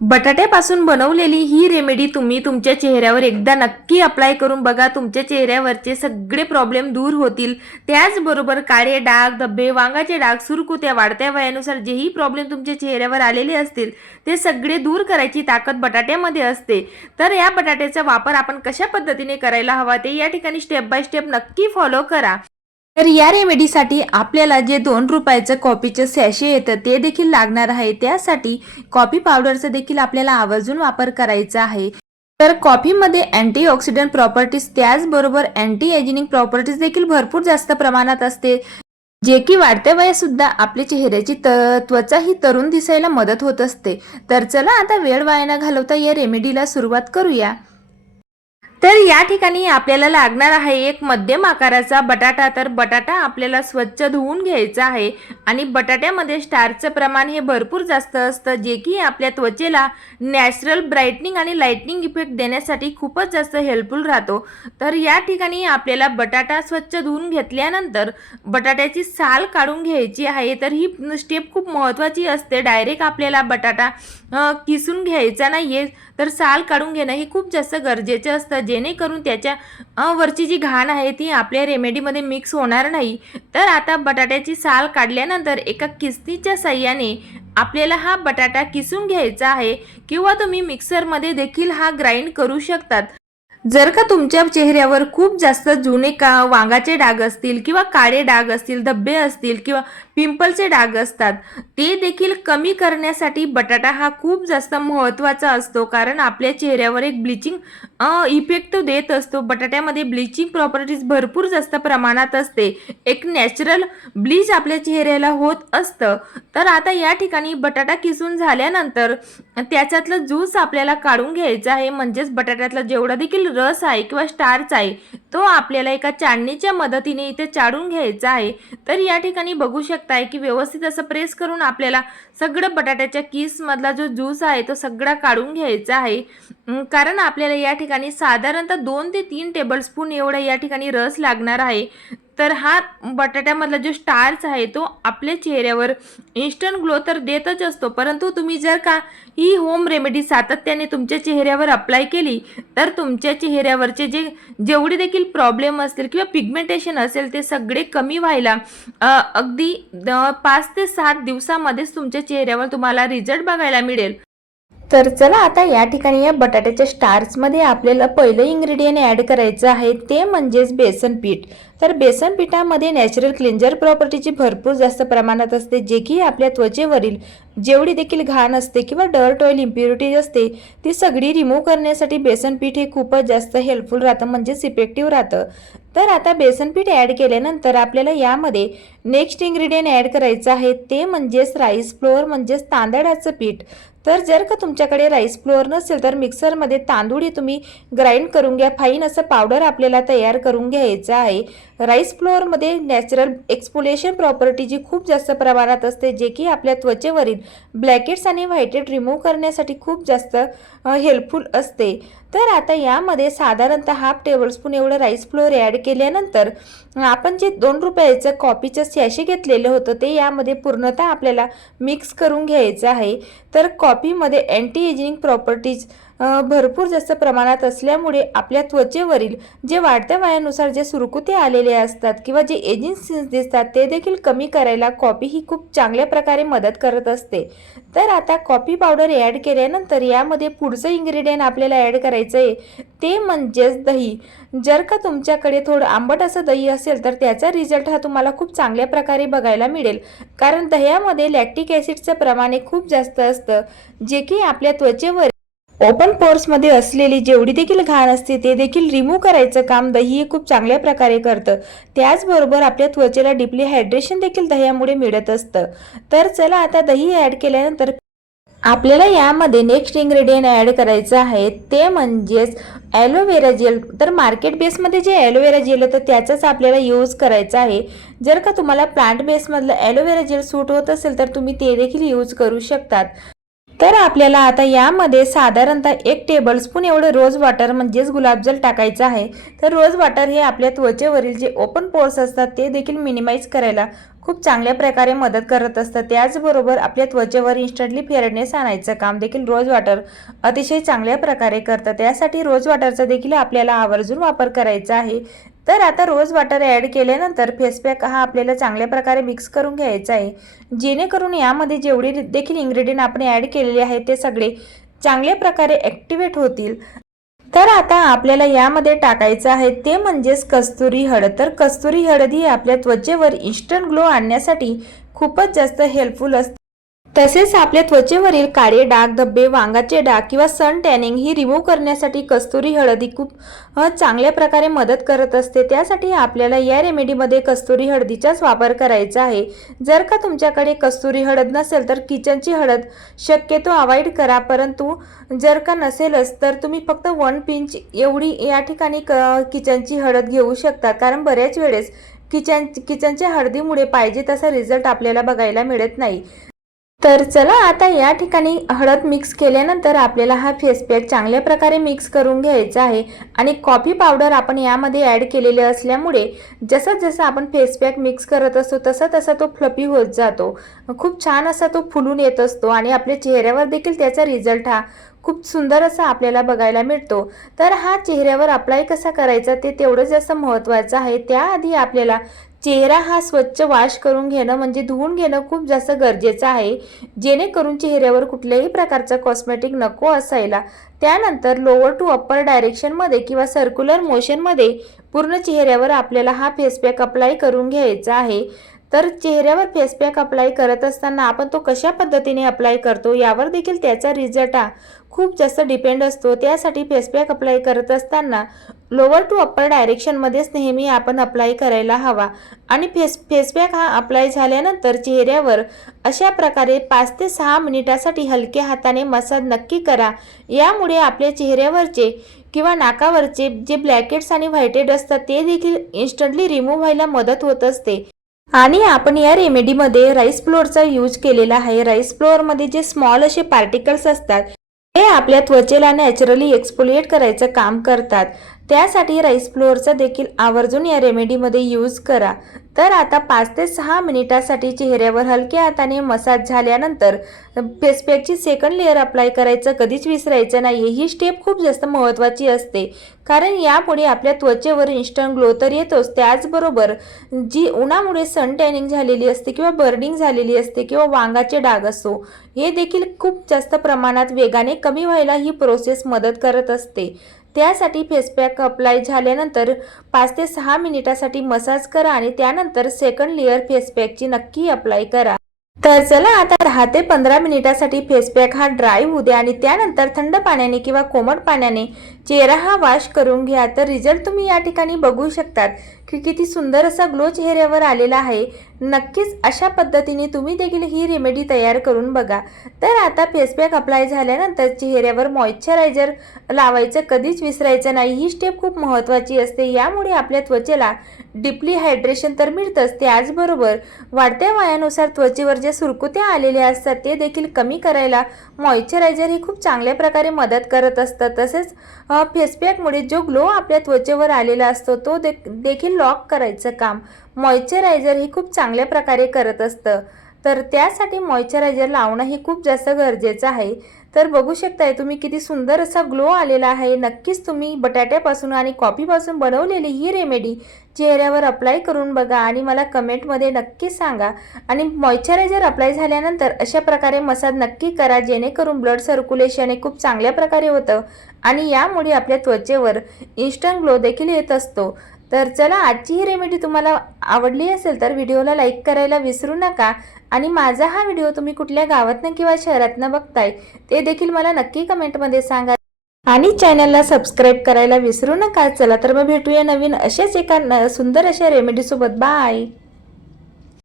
बटाट्यापासून बनवलेली ही रेमेडी तुम्ही तुमच्या चेहऱ्यावर एकदा नक्की अप्लाय करून बघा. तुमच्या चेहऱ्यावरचे सगळे प्रॉब्लेम दूर होतील. त्याचबरोबर काळे डाग, धब्बे, वांगाचे डाग, सुरकुत्या, वाढत्या वयानुसार जेही प्रॉब्लेम तुमच्या चेहऱ्यावर आलेले असतील ते सगळे दूर करायची ताकद बटाट्यामध्ये असते. तर या बटाट्याचा वापर आपण कशा पद्धतीने करायला हवा ते या ठिकाणी स्टेप बाय स्टेप नक्की फॉलो करा. तर या रेमेडीसाठी आपल्याला जे 2 रुपयाचं कॉफीचं सॅशे येतं ते देखील लागणार आहे. त्यासाठी कॉफी पावडरचा देखील आपल्याला आवर्जून वापर करायचा आहे. तर कॉफीमध्ये अँटीऑक्सिडंट प्रॉपर्टीज त्याचबरोबर अँटी एजिंग प्रॉपर्टीज देखील भरपूर जास्त प्रमाणात असते, जे की वाढत्या वयात सुद्धा आपल्या चेहऱ्याची त्वचा ही तरुण दिसायला मदत होत असते. तर चला आता वेळ वाया न घालवता या रेमेडीला सुरुवात करूया. तर या ठिकाणी आपल्याला लागणार आहे एक मध्यम आकाराचा बटाटा. तर बटाटा आपल्याला स्वच्छ धुवून घ्यायचा आहे आणि बटाट्यामध्ये स्टार्चचं प्रमाण हे भरपूर जास्त असतं, जे की आपल्या त्वचेला नॅचरल ब्राईटनिंग आणि लाईटनिंग इफेक्ट देण्यासाठी खूपच जास्त हेल्पफुल राहतो. तर या ठिकाणी आपल्याला बटाटा स्वच्छ धुवून घेतल्यानंतर बटाट्याची साल काढून घ्यायची आहे. तर ही स्टेप खूप महत्त्वाची असते. डायरेक्ट आपल्याला बटाटा किसून घ्यायचा नाही आहे, तर साल काढून घेणं हे खूप जास्त गरजेचं असतं, जेणेकरून त्याच्या वरची जी घाण आहे ती आपल्या रेमेडीमध्ये मिक्स होणार नाही. तर आता बटाट्याची साल काढल्यानंतर एका किसणीच्या साह्याने आपल्याला हा बटाटा किसून घ्यायचा आहे, किंवा तुम्ही मिक्सरमध्ये देखील हा ग्राइंड करू शकतात. जर का तुमच्या चेहऱ्यावर खूप जास्त जुने वांगाचे डाग असतील किंवा काळे डाग असतील, धब्बे असतील किंवा पिंपलचे डाग असतात, ते देखील कमी करण्यासाठी बटाटा हा खूप जास्त महत्त्वाचा असतो. कारण आपल्या चेहऱ्यावर एक ब्लिचिंग इफेक्ट देत असतो. बटाट्यामध्ये ब्लिचिंग प्रॉपर्टीज भरपूर जास्त प्रमाणात असते. एक नॅचरल ब्लीच आपल्या चेहऱ्याला होत असतं. तर आता या ठिकाणी बटाटा किसून झाल्यानंतर त्याच्यातलं ज्यूस आपल्याला काढून घ्यायचा आहे. म्हणजेच बटाट्यातला जेवढा देखील रस आहे किंवा स्टार्च आहे तो आपल्याला एका चाळणीच्या मदतीने इथे चाळून घ्यायचा आहे. तर या ठिकाणी बघू शकताय की व्यवस्थित असं प्रेस करून आपल्याला सगळं बटाट्याच्या किस मधला जो ज्यूस आहे तो सगळा काढून घ्यायचा आहे. कारण आपल्याला या ठिकाणी साधारणतः 2 ते 3 टेबलस्पून एवढा या ठिकाणी रस लागणार आहे. तर हा बटाट्यामधला जो स्टार्च आहे तो आपल्या चेहऱ्यावर इन्स्टंट ग्लो तर देतच असतो, परंतु तुम्ही जर का ही होम रेमेडी सातत्याने तुमच्या चेहऱ्यावर अप्लाय केली तर तुमच्या चेहऱ्यावरचे जेवढे देखील प्रॉब्लेम असतील किंवा पिगमेंटेशन असेल ते सगळे कमी व्हायला अगदी 5 ते 7 दिवसामध्येच तुमच्या चेहऱ्यावर तुम्हाला रिझल्ट बघायला मिळेल. तर चला आता या ठिकाणी या बटाट्याच्या स्टार्चमध्ये आपल्याला पहिलं इन्ग्रेडियंट ॲड करायचं आहे, ते म्हणजेच बेसन पीठ. तर बेसन पिठामध्ये नॅचरल क्लिंजर प्रॉपर्टीची भरपूर जास्त प्रमाणात असते, जे की आपल्या त्वचेवरील जेवढी देखील घाण असते किंवा डर्ट ऑइल इम्प्युरिटीज असते ती सगळी रिमूव्ह करण्यासाठी बेसन पीठ हे खूपच जास्त हेल्पफुल राहतं, म्हणजेच इफेक्टिव्ह राहतं. तर आता बेसन पीठ ॲड केल्यानंतर आपल्याला यामध्ये नेक्स्ट इन्ग्रेडियंट ॲड करायचं आहे, ते म्हणजेच राईस फ्लोअर म्हणजेच तांदळाचं पीठ. तर जर का तुमच्याकडे राईस फ्लोअर नसेल तर मिक्सरमध्ये तांदूळ तुम्ही ग्राइंड करून घ्या. फाईन असं पावडर आपल्याला तयार करून घ्यायचं आहे. राईस फ्लोअरमध्ये नॅचरल एक्सफोलिएशन प्रॉपर्टी जी खूप जास्त प्रमाणात असते, जे की आपल्या त्वचेवरील ब्लॅकेट्स आणि व्हाईटेड रिमूव्ह करण्यासाठी खूप जास्त हेल्पफुल असते. तर आता यामध्ये साधारणतः 1/2 टेबलस्पून एवढं राईस फ्लोअर ॲड केल्यानंतर आपण जे 2 रुपयाचं कॉफीचं सॅशे घेतलेलं होतं ते यामध्ये पूर्णतः आपल्याला मिक्स करून घ्यायचं आहे. तर कॉफीमध्ये अँटी एजिंग प्रॉपर्टीज भरपूर जास्त प्रमाणात असल्यामुळे आपल्या त्वचेवरील जे वाढत्या वयानुसार जे सुरकुते आलेले असतात किंवा जे एजिंग सिन्स दिसतात ते देखील कमी करायला कॉफी ही खूप चांगल्या प्रकारे मदत करत असते. तर आता कॉफी पावडर ॲड केल्यानंतर यामध्ये पुढचं इन्ग्रेडियंट आपल्याला ॲड करायचं आहे, ते म्हणजेच दही. जर का तुमच्याकडे थोडं आंबट असं दही असेल तर त्याचा रिझल्ट हा तुम्हाला खूप चांगल्या प्रकारे बघायला मिळेल. कारण दह्यामध्ये लॅक्टिक ॲसिडचं प्रमाण खूप जास्त असतं, जे की आपल्या त्वचेवर ओपन पोर्समध्ये असलेली जेवढी देखील घाण असते ते देखील रिमूव्ह करायचं काम दही हे खूप चांगल्या प्रकारे करतं. त्याचबरोबर आपल्या त्वचेला डीपली हायड्रेशन देखील दह्यामुळे मिळत असतं. तर चला आता दही ॲड केल्यानंतर आपल्याला यामध्ये नेक्स्ट इन्ग्रेडियंट ॲड करायचं आहे, ते म्हणजेच ॲलोवेरा जेल. तर मार्केट बेसमध्ये जे ॲलोवेरा जेल होतं त्याचाच आपल्याला यूज करायचा आहे. जर का तुम्हाला प्लांट बेसमधलं ॲलोवेरा जेल सूट होत असेल तर तुम्ही ते देखील यूज करू शकतात. तर आपल्याला आता यामध्ये साधारणतः 1 टेबलस्पून एवढं रोज वॉटर म्हणजेच गुलाबजल टाकायचं आहे. तर रोज वॉटर हे आपल्या त्वचेवरील जे ओपन पोर्स असतात ते देखील मिनिमाइज करायला खूप चांगल्या प्रकारे मदत करत असतं। त्याचबरोबर आपल्या त्वचेवर इन्स्टंटली फेअरनेस आणायचं काम देखील रोज वॉटर अतिशय चांगल्या प्रकारे करतं। त्यासाठी रोज वॉटरचा देखील आपल्याला आवर्जून वापर करायचा आहे। तर आता रोज वॉटर ॲड केल्यानंतर फेस पॅक हा आपल्याला चांगल्या प्रकारे मिक्स करून घ्यायचा आहे, जेणेकरून यामध्ये जेवढे देखील इन्ग्रेडियंट आपण ॲड केलेले आहेत ते सगळे चांगल्या प्रकारे ॲक्टिवेट होतील। तर आता आपल्याला यामध्ये टाकायचं आहे ते म्हणजेच कस्तुरी हळद। तर कस्तुरी हळद ही आपल्या त्वचेवर इन्स्टंट ग्लो आणण्यासाठी खूपच जास्त हेल्पफुल असते। तसेच आपल्या त्वचेवरील काळे डाग, धब्बे, वांगाचे डाग किंवा सन टॅनिंग ही रिमूव्ह करण्यासाठी कस्तुरी हळद ही खूप चांगल्या प्रकारे मदत करत असते। त्यासाठी आपल्याला या रेमेडीमध्ये कस्तुरी हळदीचाच वापर करायचा आहे। जर का तुमच्याकडे कस्तुरी हळद नसेल तर किचनची हळद शक्यतो अवॉइड करा, परंतु जर का नसेलच तर तुम्ही फक्त 1 पिंच एवढी या ठिकाणी किचनची हळद घेऊ शकता, कारण बऱ्याच वेळेस किचनच्या हळदीमुळे पाहिजे तसा रिझल्ट आपल्याला बघायला मिळत नाही। तर चला आता या ठिकाणी हळद मिक्स केल्यानंतर आपल्याला हा फेस पॅक चांगल्या प्रकारे मिक्स करून घ्यायचा आहे। आणि कॉफी पावडर आपण यामध्ये ॲड केलेले असल्यामुळे जसं जसं आपण फेस पॅक मिक्स करत असतो तसा तसा तो फ्लफी होत जातो, खूप छान असा तो फुलून येत असतो आणि आपल्या चेहऱ्यावर देखील त्याचा रिझल्ट हा खूप सुंदर असा आपल्याला बघायला मिळतो। तर हा चेहऱ्यावर अप्लाय कसा करायचा ते तेवढं जास्त महत्त्वाचं आहे। त्याआधी आपल्याला चेहरा हा स्वच्छ वॉश करून घेणं म्हणजे धुवून घेणं खूप जास्त गरजेचं आहे, जेणेकरून चेहऱ्यावर कुठल्याही प्रकारचा कॉस्मेटिक नको असायला। त्यानंतर लोअर टू अप्पर डायरेक्शनमध्ये किंवा सर्क्युलर मोशनमध्ये पूर्ण चेहऱ्यावर आपल्याला हा फेस पॅक अप्लाय करून घ्यायचा आहे। तर चेहऱ्यावर फेस पॅक अप्लाय करत असताना आपण तो कशा पद्धतीने अप्लाय करतो यावर देखील त्याचा रिझल्ट हा खूप जास्त डिपेंड असतो। त्यासाठी फेस पॅक अप्लाय करत असताना लोअर टू अप्पर डायरेक्शनमध्येच नेहमी आपण अप्लाय करायला हवा। आणि फेस पॅक हा अप्लाय झाल्यानंतर चेहऱ्यावर अशा प्रकारे 5 ते 6 मिनिटासाठी हलक्या हाताने मसाज नक्की करा। यामुळे आपल्या चेहऱ्यावरचे किंवा नाकावरचे जे ब्लॅकेट्स आणि व्हाईटेड असतात ते देखील इन्स्टंटली रिमूव्ह व्हायला मदत होत असते। आणि आपण या रेमेडीमध्ये राईस फ्लोअरचा यूज केलेला आहे। राईस फ्लोअरमध्ये जे स्मॉल असे पार्टिकल्स असतात ते आपल्या त्वचेला नॅचरली एक्सफोलिएट करायचं काम करतात। त्यासाठी राईस फ्लोअरचा देखील आवर्जून या रेमेडीमध्ये यूज करा। तर आता 5 ते 6 मिनिटासाठी चेहऱ्यावर हलक्या हाताने मसाज झाल्यानंतर फेस पॅकची सेकंड लेअर अप्लाय करायचं कधीच विसरायचं नाही। ही स्टेप खूप जास्त महत्त्वाची असते, कारण यामुळे आपल्या त्वचेवर इन्स्टंट ग्लो तर येतोच, त्याचबरोबर जी उन्हामुळे सन टॅनिंग झालेली असते किंवा बर्निंग झालेली असते किंवा वांगाचे डाग असो हे देखील खूप जास्त प्रमाणात वेगाने कमी व्हायला ही प्रोसेस मदत करत असते। त्यासाठी फेस पॅक अप्लाय झाल्यानंतर 5 ते 6 मिनिटासाठी मसाज करा आणि त्यानंतर सेकंड लेअर फेस पॅकची नक्की अप्लाय करा। तर चला आता 10 ते 15 मिनिटासाठी फेस पॅक हा ड्राय होऊ द्या आणि त्यानंतर थंड पाण्याने किंवा कोमट पाण्याने चेहरा हा वॉश करून घ्या। तर रिझल्ट तुम्ही या ठिकाणी बघू शकतात की किती सुंदर असा ग्लो चेहऱ्यावर आलेला आहे। नक्कीच अशा पद्धतीने तुम्ही देखील ही रेमेडी तयार करून बघा। तर आता फेस पॅक अप्लाय झाल्यानंतर चेहऱ्यावर मॉइश्चरायझर लावायचं कधीच विसरायचं नाही। ही स्टेप खूप महत्त्वाची असते, यामुळे आपल्या त्वचेला डीपली हायड्रेशन तर मिळतंच, त्याचबरोबर वाढत्या वयानुसार त्वचेवर जे सुरकुत्या आलेल्या असतात ते देखील कमी करायला मॉइश्चरायझर ही खूप चांगल्या प्रकारे मदत करत असतं। तसेच फेस पॅकमुळे जो ग्लो आपल्या त्वचेवर आलेला असतो तो देखील लॉक करायचं काम मॉइश्चरायझर ही खूप चांगल्या प्रकारे करत असतं। तर त्यासाठी मॉइश्चरायझर लावणं हे खूप जास्त गरजेचं आहे। तर बघू शकताय तुम्ही किती सुंदर असा ग्लो आलेला आहे। नक्कीच तुम्ही बटाट्यापासून आणि कॉफीपासून बनवलेली ही रेमेडी चेहऱ्यावर अप्लाय करून बघा आणि मला कमेंटमध्ये नक्कीच सांगा। आणि मॉइश्चरायझर अप्लाय झाल्यानंतर अशा प्रकारे मसाज नक्की करा, जेणेकरून ब्लड सर्क्युलेशन हे खूप चांगल्या प्रकारे होतं आणि यामुळे आपल्या त्वचेवर इन्स्टंट ग्लो देखील येत असतो। तर चला आजची ही रेमेडी तुम्हाला आवडली असेल तर व्हिडिओला लाईक करायला विसरू नका आणि माझा हा व्हिडिओ तुम्ही कुठल्या गावातनं किंवा शहरातनं बघताय ते देखील मला नक्की कमेंटमध्ये सांगा आणि चॅनलला सबस्क्राईब करायला विसरू नका। चला तर मग भेटूया नवीन अशाच एका सुंदर अशा रेमेडी सोबत। बाय।